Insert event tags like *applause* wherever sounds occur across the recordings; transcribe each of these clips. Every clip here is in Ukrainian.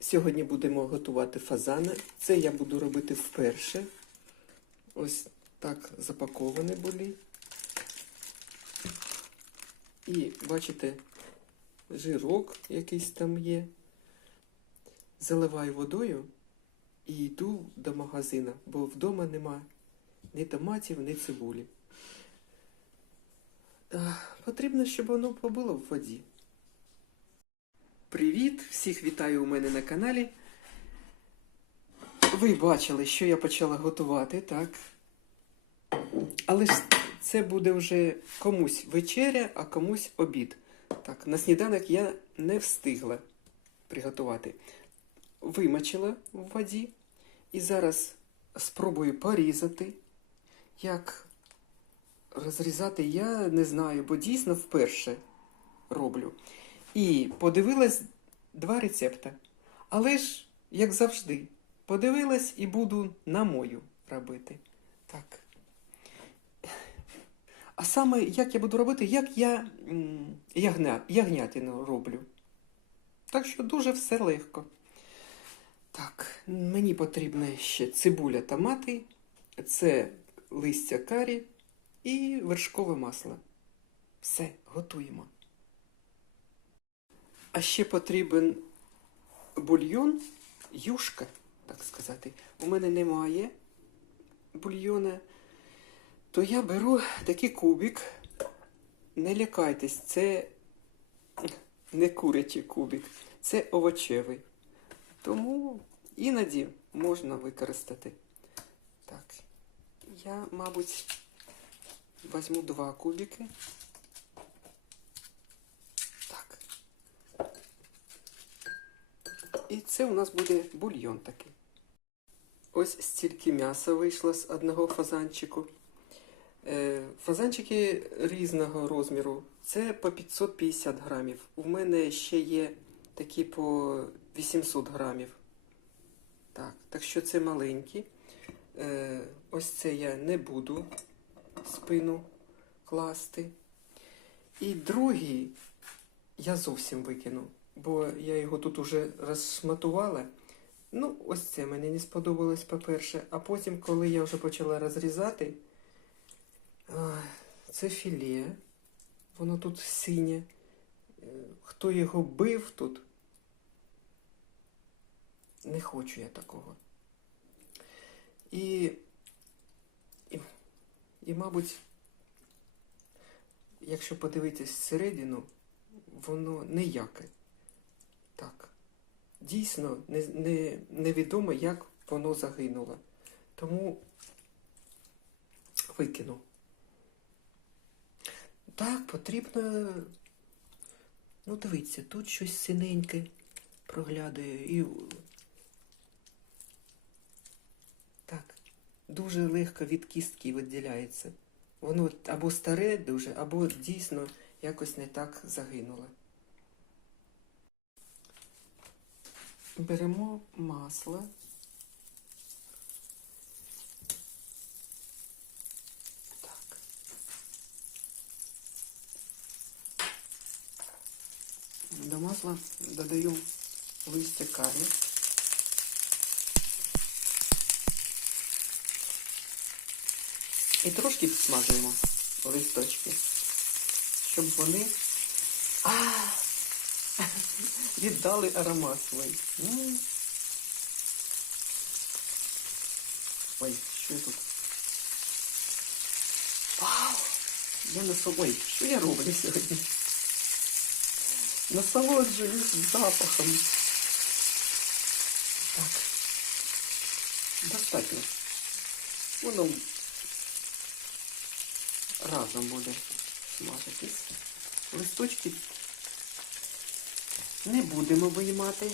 Сьогодні будемо готувати фазани. Це я буду робити вперше. Ось так запаковані були. І бачите, жирок якийсь там є. Заливаю водою і йду до магазина, бо вдома нема ні томатів, ні цибулі. Потрібно, щоб воно побуло в воді. Привіт! Всіх вітаю у мене на каналі. Ви бачили, що я почала готувати, так? Але ж це буде вже комусь вечеря, а комусь обід. Так, на сніданок я не встигла приготувати. Вимочила в воді і зараз спробую порізати. Як розрізати я не знаю, бо дійсно вперше роблю. І подивилась два рецепти. Але ж, як завжди, подивилась і буду на мою робити. Так. А саме, як я буду робити, як я ягня, ягнятину роблю. Так що дуже все легко. Так, мені потрібна ще цибуля томати, це листя карі і вершкове масло. Все, готуємо. А ще потрібен бульйон, юшка, так сказати. У мене немає бульйона, то я беру такий кубик. Не лякайтесь, це не курячий кубик, це овочевий. Тому іноді можна використати. Так, я, мабуть, візьму два кубики. Так. І це у нас буде бульйон такий. Ось стільки м'яса вийшло з одного фазанчику. Е, Фазанчики різного розміру. Це по 550 грамів. У мене ще є такі по 800 грамів. Так, так що це маленькі. Е, Ось це я не буду спину класти. І другий я зовсім викину, бо я його тут уже розшматувала. Ну, ось це мені не сподобалось, по-перше. А потім, коли я вже почала розрізати, це філе. Воно тут синє. Е, Хто його бив тут? Не хочу я такого. І, і, і мабуть, якщо подивитись всередину, воно ніяке. Так. Дійсно, не, не, невідомо, як воно загинуло. Тому викину. Так, потрібно. Ну, дивіться, тут щось синеньке проглядає. І... Так, дуже легко від кістки відділяється. Воно або старе дуже, або дійсно якось не так загинуло. Беремо масло. Так. До масла додаю листя карі. І трошки підсмажуємо листочки, щоб вони а, віддали аромат свій. М. Ой, що я тут? Вау! Я насол... Ой, що я роблю сьогодні? Насолоджуюсь запахом. Так. Достатньо. Воно разом буде смажитись. Листочки не будемо виймати.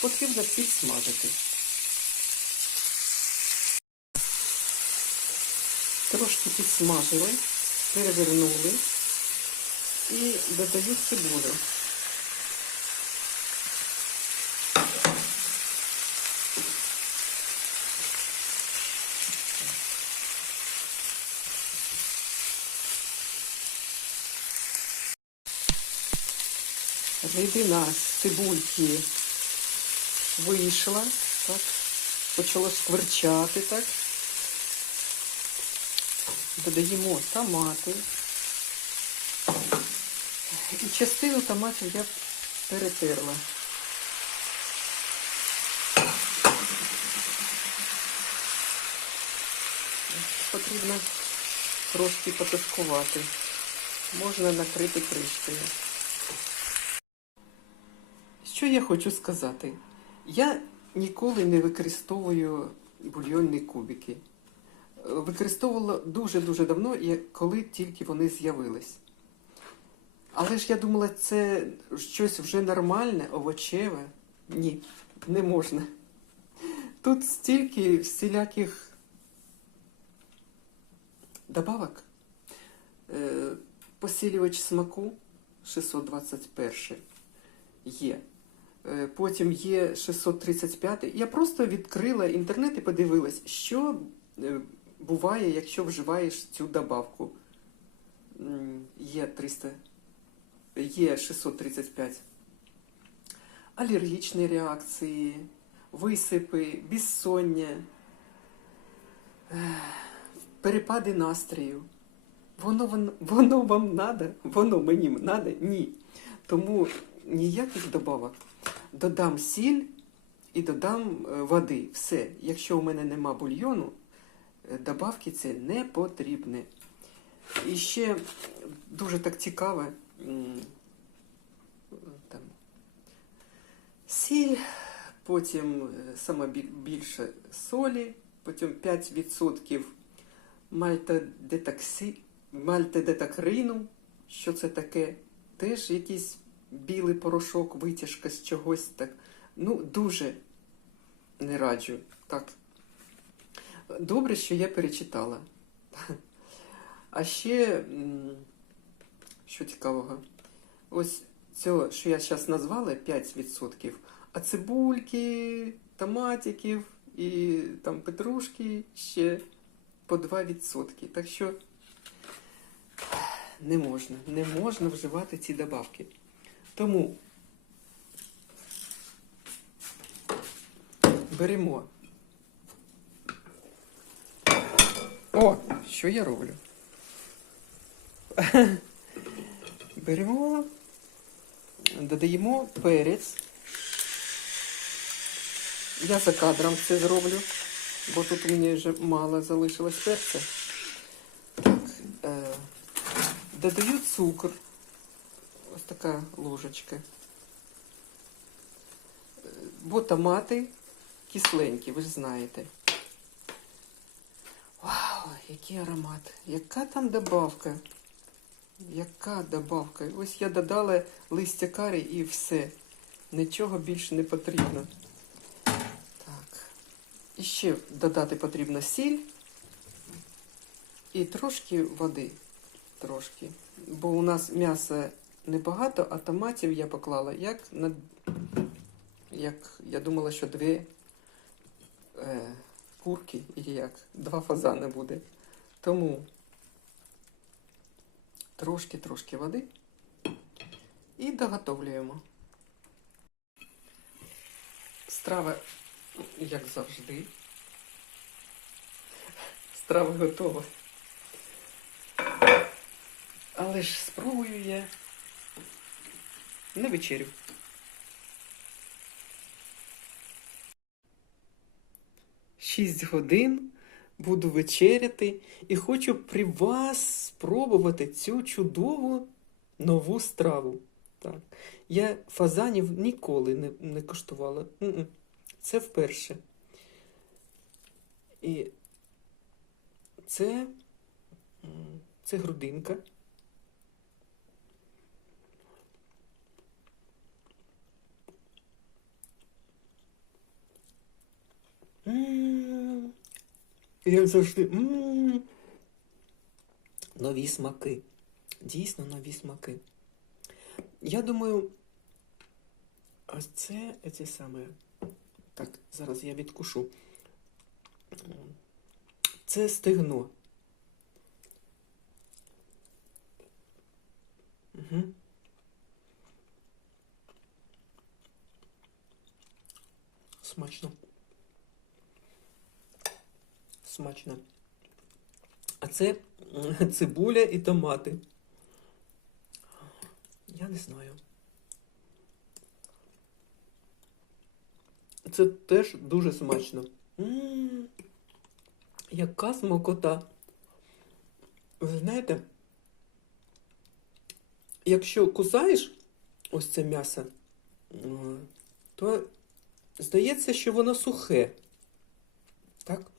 Потрібно підсмажити. Трошки підсмажили, перевернули і додаю цибулю. Рідина з цибульки вийшла, так, почало скверчати, так. Додаємо томати. І частину томатів я перетерла. Потрібно трошки потускувати. Можна накрити кришкою. Що я хочу сказати? Я ніколи не використовую бульйонні кубики. Використовувала дуже-дуже давно, коли тільки вони з'явились. Але ж я думала, це щось вже нормальне, овочеве. Ні, не можна. Тут стільки всіляких добавок. Е, Посилювач смаку 621 є. Е, Потім є 635. Я просто відкрила інтернет і подивилась, що е, буває, якщо вживаєш цю добавку. Є 300, є 635. Алергічні реакції, висипи, безсоння, перепади настрою. Воно, воно, воно вам надо, воно мені надо? Ні. Тому ніяких добавок. Додам сіль і додам е, води. Все. Якщо у мене нема бульйону, е, добавки це не потрібне. І ще дуже так цікаве. Там, сіль, потім е, саме більше солі, потім 5% мальтодетаксі, мальтодетакрину. Що це таке? Теж якийсь білий порошок, витяжка з чогось так. Ну, дуже не раджу. Так. Добре, що я перечитала. А ще, що цікавого, ось цього, що я зараз назвала, 5%, а цибульки, томатиків і там петрушки ще по 2%. Так що не можна, не можна вживати ці добавки. Тому беремо. О, що я роблю? *laughs* Беремо, додаємо перець. Я за кадром це зроблю, бо тут у мене вже мало залишилось перця. Так, е, додаю цукор. Така ложечка. Бо томати кисленькі, ви ж знаєте. Вау, який аромат! Яка там добавка? Яка добавка? Ось я додала листя карі і все. Нічого більше не потрібно. Так. І ще додати потрібно сіль і трошки води. Трошки. Бо у нас м'яса небагато, а томатів я поклала як на. Як я думала, що дві е, курки, і як два фазани буде. Тому трошки-трошки води і доготовлюємо. Страва, як завжди. Страва готова. Але ж спробую я на вечерю. Шість годин буду вечеряти і хочу при вас спробувати цю чудову нову страву. Так. Я фазанів ніколи не, не коштувала. Це вперше. І це, це грудинка. Як завжди. Нові смаки. Дійсно нові смаки. Я думаю, ось це це саме. Так, зараз я відкушу. Це стегно. Угу. Смачно. Смачно. А це *laughs* цибуля і томати. Я не знаю. Це теж дуже смачно. М, Яка смакота. Ви знаєте, якщо кусаєш ось це м'ясо, то здається, що воно сухе. Так?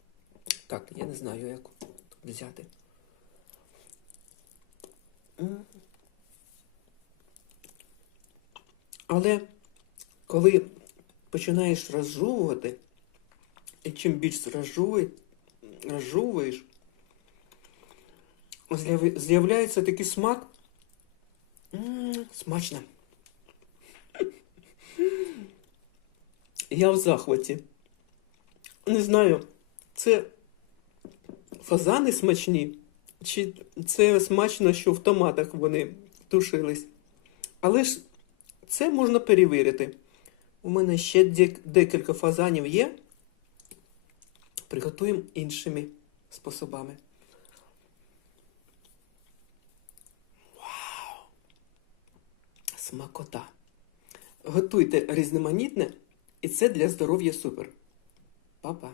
Так, я не знаю, як взяти. Але коли починаєш розжовувати, і чим більш розжовуєш, з'являється такий смак. М, Смачно. Я в захваті. Не знаю, це фазани смачні, чи це смачно, що в томатах вони тушились. Але ж це можна перевірити. У мене ще декілька фазанів є. Приготуємо іншими способами. Вау! Смакота. Готуйте різноманітне, і це для здоров'я супер. Па-па!